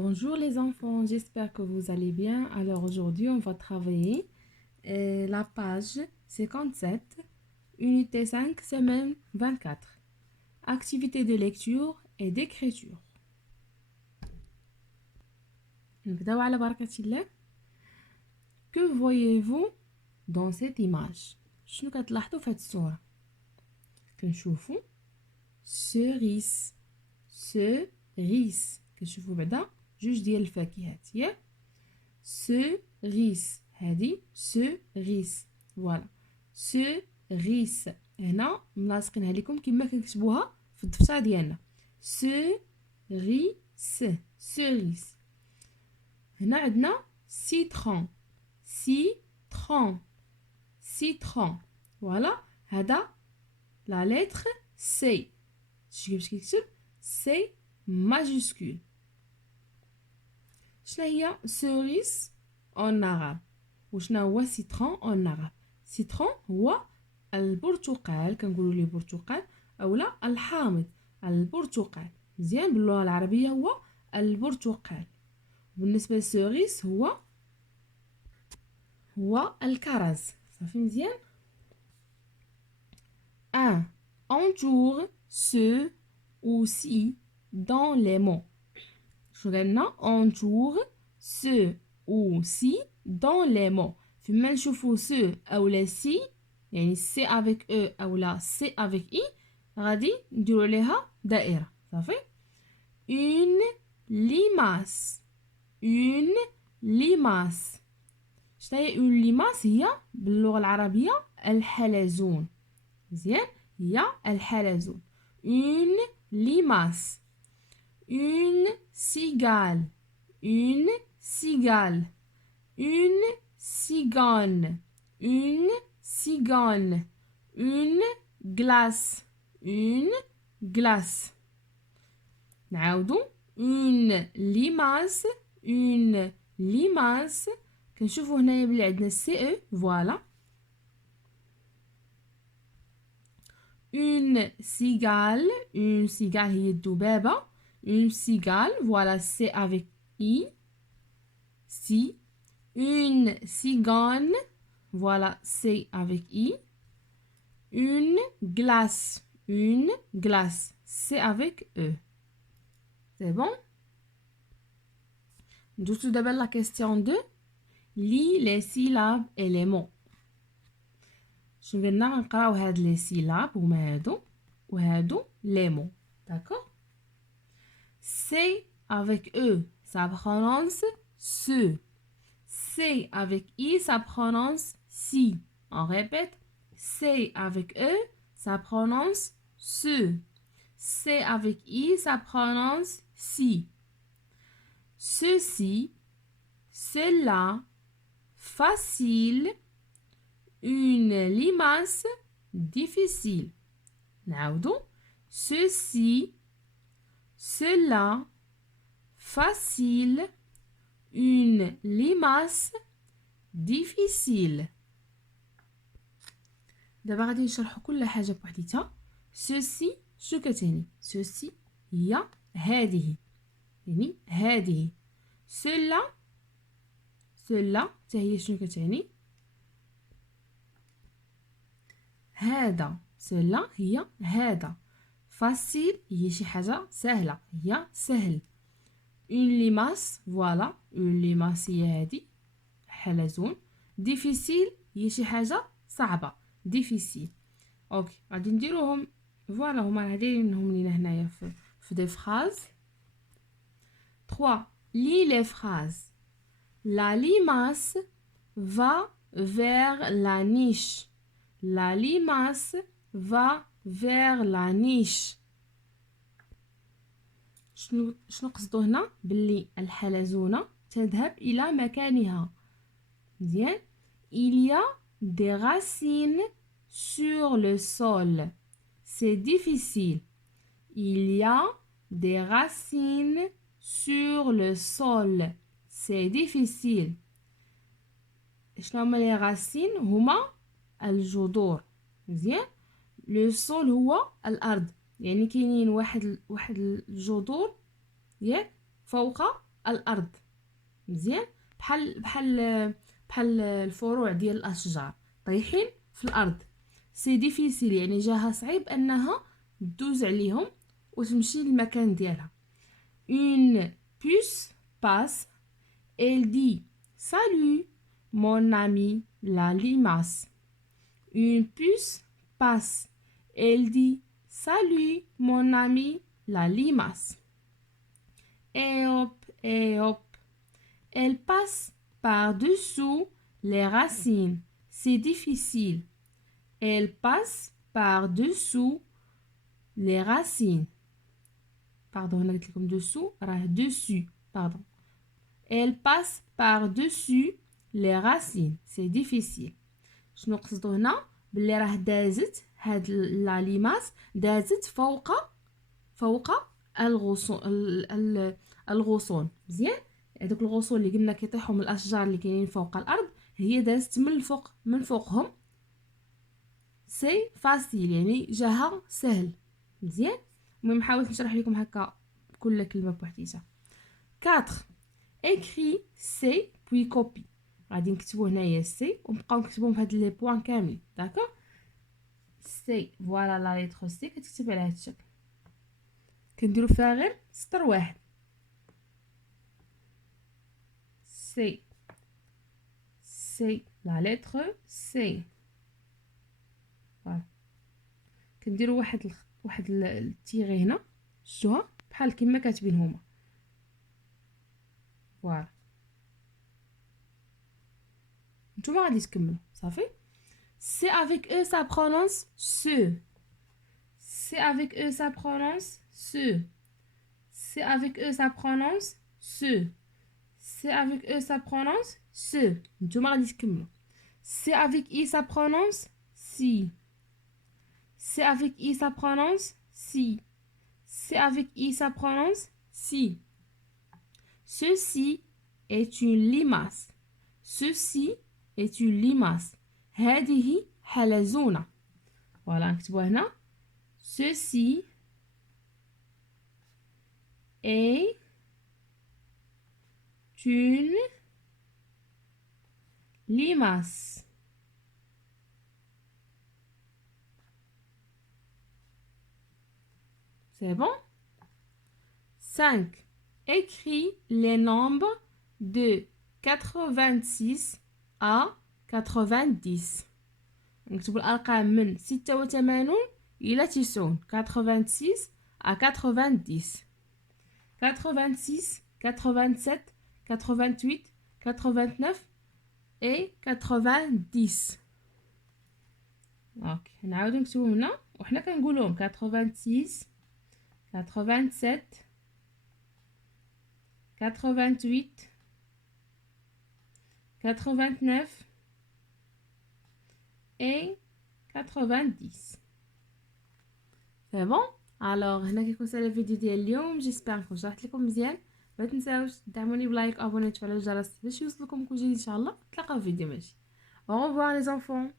Bonjour les enfants, j'espère que vous allez bien. Alors aujourd'hui, on va travailler la page 57, unité 5, semaine 24. Activité de lecture et d'écriture. نبداو على بركة الله. Que voyez-vous dans cette image? شنو كتلاحظوا في هاد الصورة؟ كنشوفوا cerise كنشوفوا بعدا جوج ديال الفاكهات ياك cerise هذه cerise فوالا cerise هنا ملاصقينها لكم كما كنكتبوها في الدفتر ديالنا cerise هنا عندنا citron فوالا هذا لا لتر سي باش كيكتب سي ماجيسكول. شنو هي cerise en arabe وشنو هو citron en arabe؟ citron هو البرتقال، كنقولوا ليه برتقال اولا الحامض. البرتقال مزيان باللغه العربيه هو البرتقال. بالنسبه للسوريس هو الكرز. صافي مزيان. entoure ce ou si dans les mots. شو قلنا entoure ce ou si dans les mots. فيما نشوفو ce او لا سي يعني سي avec e او لا سي avec i غادي نديرو عليها دائرة. صافي. une limace شنو هي une limace؟ هي باللغة العربية الحلزون. مزيان هي الحلزون. une limace. une cigale une cigogne une glace نعاودو une limace كنشوفو هنايا بلي عندنا سي او فوالا. une cigale هي الذبابة. une cigale voilà c'est avec i si. une cigogne voilà c'est avec i. une glace c'est avec e. C'est bon? Tout d'abord la question 2. lis les syllabes et les mots. شنو قلنا غنقراو هاد لي سيلاب هما هادو وهادو لي مو. داكور. C avec E ça prononce se. C avec I ça prononce si. On répète. C avec E ça prononce se. C avec I ça prononce si. Ceci, cela, facile, une limace difficile. نعاودو. ceci, cela, facile, une limace difficile. دابا غادي نشرحو كل حاجه بوحديتها. ceci شنو كتعني؟ ceci هي هذه يعني هذه. cela حتى هي شنو كتعني؟ هذا. cela هي هذا. facile هي شي حاجة سهلة هي سهل. une limace voilà une limace هي هادي حلزون. difficile هي شي حاجة صعبة difficile. اوكي غادي نديروهم فوالا هما عاديينهم لينا هنايا في دي phrases. 3. lis les phrases. La limace va vers la niche. La limace va vers la niche. شنو قصدو هنا؟ باللي الحلزونة تذهب إلى مكانها. مزيان. Il y a des racines sur le sol. C'est difficile. Il y a des racines sur le sol. C'est difficile. شنو هما لي racines؟ هما الجذور. مزيان. لو سول هو الارض يعني كاينين واحد الجذور ياك فوق الأرض. مزيان، بحال الفروع ديال الأشجار طايحين في الأرض. سي ديفيسيل يعني جاها صعيب أنها دوز عليهم وتمشي للمكان ديالها. Une puce passe, elle dit salut mon ami la limace. Une puce passe, elle dit salut mon ami la limace. Et hop, elle passe par-dessous les racines. C'est difficile. Elle passe par-dessous les racines. Pardon, on a dit comme dessous, dessus, pardon. Elle passe par-dessus les racines. C'est difficile. شنو قصدو هنا؟ بلي راه دازت هاد لا ليماس دازت فوق الغصون. مزيان، هذوك الغصون اللي قلنا كيطيحوا من الاشجار اللي كاينين فوق الارض هي دازت من فوقهم. سي فاسيل يعني جاها سهل. مزيان، المهم حاولت نشرح لكم هكا كل كلمه بوحديتها. 4 écrit سي puis copie. غادي نكتبو هنايا سي ونبقاو نكتبوهم بهاد لي بوين كاملين. داكوغ، سي فوالا لا ليتر سي كتكتب على هاد الشكل. كنديرو فيها غير سطر واحد. سي لا ليتر سي. فوالا كنديرو واحد التيغي هنا، شفتوها بحال كيما كاتبين هما. فوالا نتوما غادي تكملوا صافي. سي avec eux ça prononce se. C'est avec eux ça prononce se. C'est avec eux ça prononce se. C'est avec eux ça prononce se. نتوما غادي تكملوا. C'est avec eux ça prononce si. C'est avec eux ça prononce si. C'est avec eux ça prononce si. Ceci est une limace. Ceci est une limace. هذه حلزونة. فوالا نكتبوها هنا. Ceci est une limace. C'est bon? 5. Écris les nombres de 86 à 90. نكتبوا الأرقام من 86 إلى 90. 86 à 90. 86, 87, 88, 89 et 90. اوكي نعاودو نكتبو هنا وحنا كنقولوهم 86 87 88 89 et 90. C'est bon. alors هنا كيكون سالا الفيديو ديال اليوم. جيسبر نكون شرحت لكم مزيان. ما تنساوش تدعموني بلايك وابوني وتفعلوا الجرس باش يوصلكم كل جديد ان شاء الله. نتلاقاو في فيديو ماشي. au revoir les enfants.